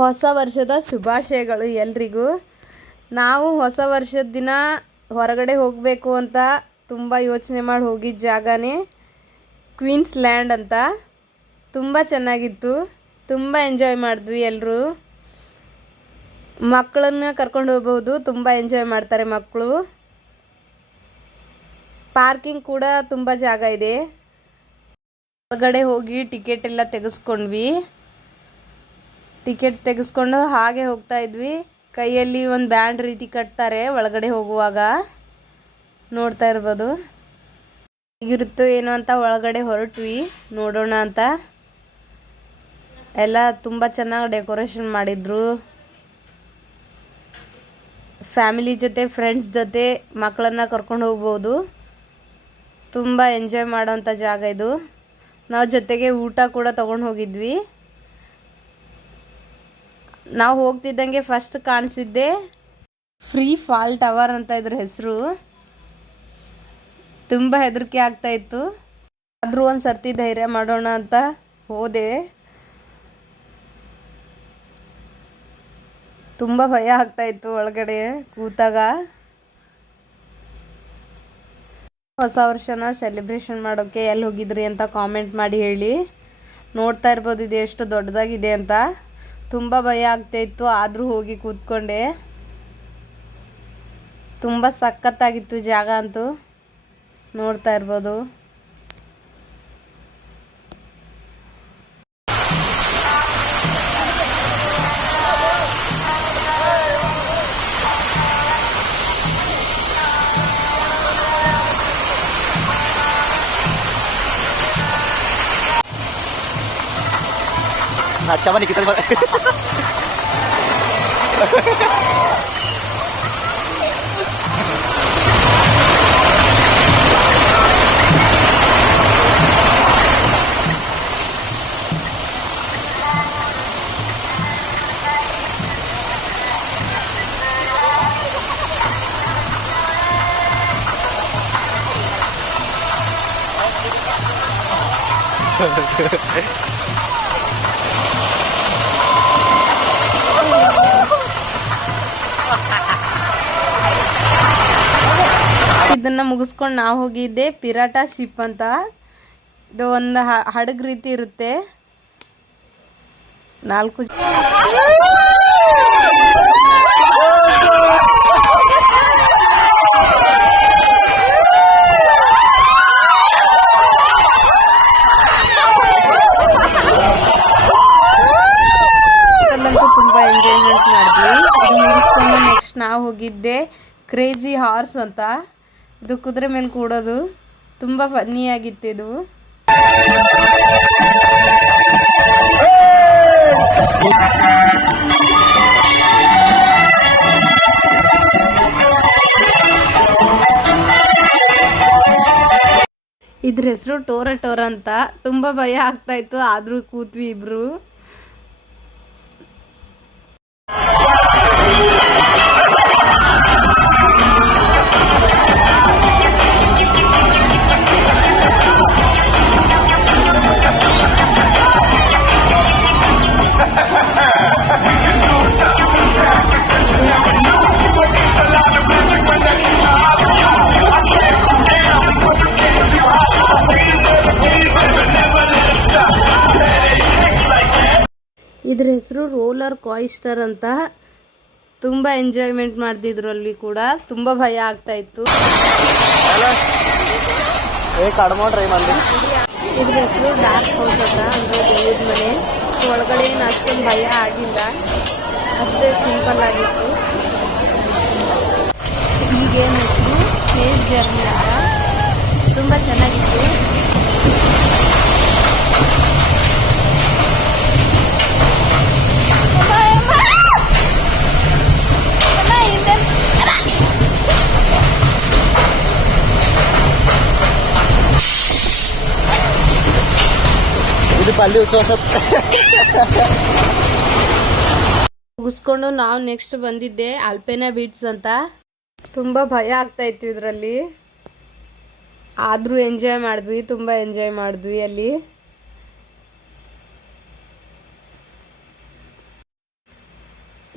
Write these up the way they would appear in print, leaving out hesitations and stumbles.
ಹೊಸ ವರ್ಷದ ಶುಭಾಶಯಗಳು ಎಲ್ರಿಗೂ. ನಾವು ಹೊಸ ವರ್ಷದ ದಿನ ಹೊರಗಡೆ ಹೋಗಬೇಕು ಅಂತ ತುಂಬ ಯೋಚನೆ ಮಾಡಿ ಹೋಗಿದ್ದ ಜಾಗನೇ ಕ್ವೀನ್ಸ್ಲ್ಯಾಂಡ್ ಅಂತ. ತುಂಬ ಚೆನ್ನಾಗಿತ್ತು, ತುಂಬ ಎಂಜಾಯ್ ಮಾಡಿದ್ವಿ ಎಲ್ಲರೂ. ಮಕ್ಕಳನ್ನ ಕರ್ಕೊಂಡು ಹೋಗ್ಬೋದು, ತುಂಬ ಎಂಜಾಯ್ ಮಾಡ್ತಾರೆ ಮಕ್ಕಳು. ಪಾರ್ಕಿಂಗ್ ಕೂಡ ತುಂಬ ಜಾಗ ಇದೆ. ಹೊರಗಡೆ ಹೋಗಿ ಟಿಕೆಟ್ ಎಲ್ಲ ತೆಗೆಸ್ಕೊಂಡ್ವಿ. ಟಿಕೆಟ್ ತೆಗೆಸ್ಕೊಂಡು ಹಾಗೆ ಹೋಗ್ತಾ ಇದ್ವಿ. ಕೈಯಲ್ಲಿ ಒಂದು ಬ್ಯಾಂಡ್ ರೀತಿ ಕಟ್ತಾರೆ ಒಳಗಡೆ ಹೋಗುವಾಗ, ನೋಡ್ತಾ ಇರ್ಬೋದು. ಹೇಗಿರುತ್ತೋ ಏನೋ ಅಂತ ಒಳಗಡೆ ಹೊರಟ್ವಿ ನೋಡೋಣ ಅಂತ. ಎಲ್ಲ ತುಂಬ ಚೆನ್ನಾಗಿ ಡೆಕೋರೇಷನ್ ಮಾಡಿದ್ರು. ಫ್ಯಾಮಿಲಿ ಜೊತೆ, ಫ್ರೆಂಡ್ಸ್ ಜೊತೆ ಮಕ್ಕಳನ್ನ ಕರ್ಕೊಂಡು ಹೋಗ್ಬೋದು. ತುಂಬ ಎಂಜಾಯ್ ಮಾಡೋಂಥ ಜಾಗ ಇದು. ನಾವು ಜೊತೆಗೆ ಊಟ ಕೂಡ ತೊಗೊಂಡು ಹೋಗಿದ್ವಿ. ನಾವು ಹೋಗ್ತಿದ್ದಂಗೆ ಫಸ್ಟ್ ಕಾಣಿಸಿದ್ದೆ ಫ್ರೀ ಫಾಲ್ ಟವರ್ ಅಂತ ಇದ್ರ ಹೆಸರು. ತುಂಬ ಹೆದರಿಕೆ ಆಗ್ತಾ ಇತ್ತು, ಆದರೂ ಒಂದು ಸರ್ತಿ ಧೈರ್ಯ ಮಾಡೋಣ ಅಂತ ಹೋದೆ. ತುಂಬ ಭಯ ಆಗ್ತಾ ಇತ್ತು ಒಳಗಡೆ ಕೂತಾಗ. ಹೊಸ ವರ್ಷನ ಸೆಲೆಬ್ರೇಷನ್ ಮಾಡೋಕ್ಕೆ ಎಲ್ಲಿ ಹೋಗಿದ್ರಿ ಅಂತ ಕಾಮೆಂಟ್ ಮಾಡಿ ಹೇಳಿ. ನೋಡ್ತಾ ಇರ್ಬೋದು ಇದು ಎಷ್ಟು ದೊಡ್ಡದಾಗಿದೆ ಅಂತ. ತುಂಬ ಭಯ ಆಗ್ತಾ ಇತ್ತು, ಆದರೂ ಹೋಗಿ ಕೂತ್ಕೊಂಡೆ. ತುಂಬ ಸಖತ್ತಾಗಿತ್ತು ಜಾಗ ಅಂತೂ, ನೋಡ್ತಾ ಇರ್ಬೋದು. अच्छा बनी कितना ಇದನ್ನ ಮುಗಿಸ್ಕೊಂಡು ನಾವು ಹೋಗಿದ್ದೆ ಪಿರಾಟಾ ಶಿಪ್ ಅಂತ. ಇದು ಒಂದು ಹಡಗು ರೀತಿ ಇರುತ್ತೆ. 4 ಅಲ್ಲಂತೂ ತುಂಬ ಎಂಜಾಯ್ಮೆಂಟ್ ಮಾಡಿದ್ವಿ. ಇದು ಮುಗಿಸ್ಕೊಂಡು ನೆಕ್ಸ್ಟ್ ನಾವು ಹೋಗಿದ್ದೆ ಕ್ರೇಜಿ ಹಾರ್ಸ್ ಅಂತ. ಇದು ಕುದುರೆ ಮೇಲೆ ಕೂಡೋದು, ತುಂಬ ಫನ್ನಿಯಾಗಿತ್ತು ಇದು. ಇದ್ರ ಹೆಸರು ಟೋರ ಅಂತ. ತುಂಬ ಭಯ ಆಗ್ತಾ ಇತ್ತು, ಆದರೂ ಕೂತ್ವಿ ಇಬ್ರು. ಇದ್ರ ಹೆಸರು ರೋಲರ್ ಕಾಯಿಸ್ಟರ್ ಅಂತ. ತುಂಬ ಎಂಜಾಯ್ಮೆಂಟ್ ಮಾಡ್ತಿದ್ರು ಅಲ್ಲಿ ಕೂಡ. ತುಂಬ ಭಯ ಆಗ್ತಾ ಇತ್ತು. ಇದ್ರ ಹೆಸರು ಡಾರ್ಕ್ ಹೌಸ್ ಅಂತ, ಅಂದರೆ ದೇವ್ರ ಮನೆ. ಒಳಗಡೆ ಏನು ಅಷ್ಟೊಂದು ಭಯ ಆಗಿಲ್ಲ, ಅಷ್ಟೇ ಸಿಂಪಲ್ ಆಗಿತ್ತು. ಈ ಗೇಮ್ ಹೆಸರು ಸ್ಪೇಸ್ ಜರ್ನಿ ಅಂತ. ತುಂಬ ಚೆನ್ನಾಗಿತ್ತು. ಮುಗಿಸ್ಕೊಂಡು ನಾವು ನೆಕ್ಸ್ಟ್ ಬಂದಿದ್ದೆ ಅಲ್ಪೇನಾ ಬೀಚ್ ಅಂತ. ತುಂಬ ಭಯ ಆಗ್ತಾ ಇತ್ತು ಇದರಲ್ಲಿ, ಆದರೂ ಎಂಜಾಯ್ ಮಾಡಿದ್ವಿ, ತುಂಬ ಎಂಜಾಯ್ ಮಾಡಿದ್ವಿ ಅಲ್ಲಿ.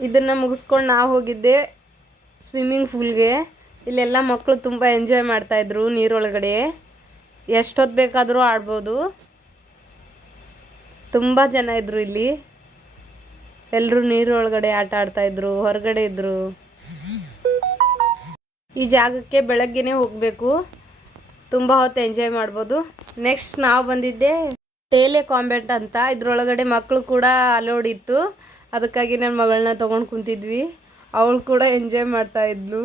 ಇದನ್ನು ಮುಗಿಸ್ಕೊಂಡು ನಾವು ಹೋಗಿದ್ದೆ ಸ್ವಿಮ್ಮಿಂಗ್ ಪೂಲ್ಗೆ. ಇಲ್ಲೆಲ್ಲ ಮಕ್ಕಳು ತುಂಬ ಎಂಜಾಯ್ ಮಾಡ್ತಾಯಿದ್ರು ನೀರೊಳಗಡೆ. ಎಷ್ಟೊತ್ತು ಬೇಕಾದರೂ ಆಡ್ಬೋದು. ತುಂಬ ಜನ ಇದ್ದರು ಇಲ್ಲಿ. ಎಲ್ಲರೂ ನೀರೊಳಗಡೆ ಆಟ ಆಡ್ತಾಯಿದ್ರು, ಹೊರಗಡೆ ಇದ್ದರು. ಈ ಜಾಗಕ್ಕೆ ಬೆಳಗ್ಗೆನೇ ಹೋಗಬೇಕು, ತುಂಬ ಹೊತ್ತು ಎಂಜಾಯ್ ಮಾಡ್ಬೋದು. ನೆಕ್ಸ್ಟ್ ನಾವು ಬಂದಿದ್ದೆ ಟೇಲೆ ಕಾಂಬೆಂಟ್ ಅಂತ. ಇದ್ರೊಳಗಡೆ ಮಕ್ಕಳು ಕೂಡ ಅಲೋಡ್ ಇತ್ತು, ಅದಕ್ಕಾಗಿ ನನ್ನ ಮಗಳನ್ನ ತೊಗೊಂಡು ಕುಂತಿದ್ವಿ. ಅವಳು ಕೂಡ ಎಂಜಾಯ್ ಮಾಡ್ತಾ ಇದ್ಲು.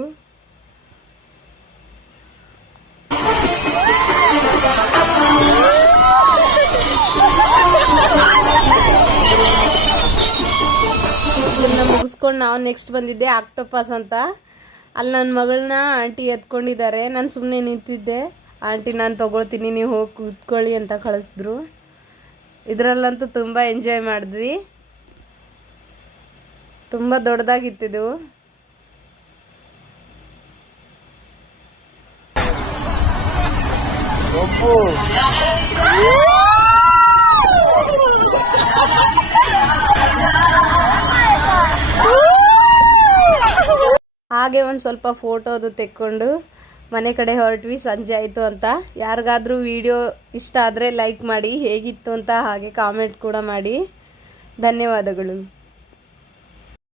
ಇದನ್ನು ಮುಗಿಸ್ಕೊಂಡು ನಾವು ನೆಕ್ಸ್ಟ್ ಬಂದಿದ್ದೆ ಆಕ್ಟೋಪಸ್ ಅಂತ. ಅಲ್ಲಿ ನನ್ನ ಮಗಳನ್ನ ಆಂಟಿ ಎತ್ಕೊಂಡಿದ್ದಾರೆ. ನಾನು ಸುಮ್ಮನೆ ನಿಂತಿದ್ದೆ. ಆಂಟಿ ನಾನು ತೊಗೊಳ್ತೀನಿ, ನೀವು ಹೋಗಿ ಕೂತ್ಕೊಳ್ಳಿ ಅಂತ ಕಳಿಸಿದ್ರು. ಇದರಲ್ಲಂತೂ ತುಂಬ ಎಂಜಾಯ್ ಮಾಡಿದ್ವಿ. ತುಂಬ ದೊಡ್ಡದಾಗಿತ್ತಿದು. ಹಾಗೆ ಒಂದು ಸ್ವಲ್ಪ ಫೋಟೋ ಅದು ತೆಕ್ಕೊಂಡು ಮನೆ ಕಡೆ ಹೊರಟ್ವಿ. ಸಂಜೆ ಆಯಿತು ಅಂತ. ಯಾರಿಗಾದ್ರೂ ವಿಡಿಯೋ ಇಷ್ಟ ಆದರೆ ಲೈಕ್ ಮಾಡಿ, ಹೇಗಿತ್ತು ಅಂತ ಹಾಗೆ ಕಾಮೆಂಟ್ ಕೂಡ ಮಾಡಿ. ಧನ್ಯವಾದಗಳು.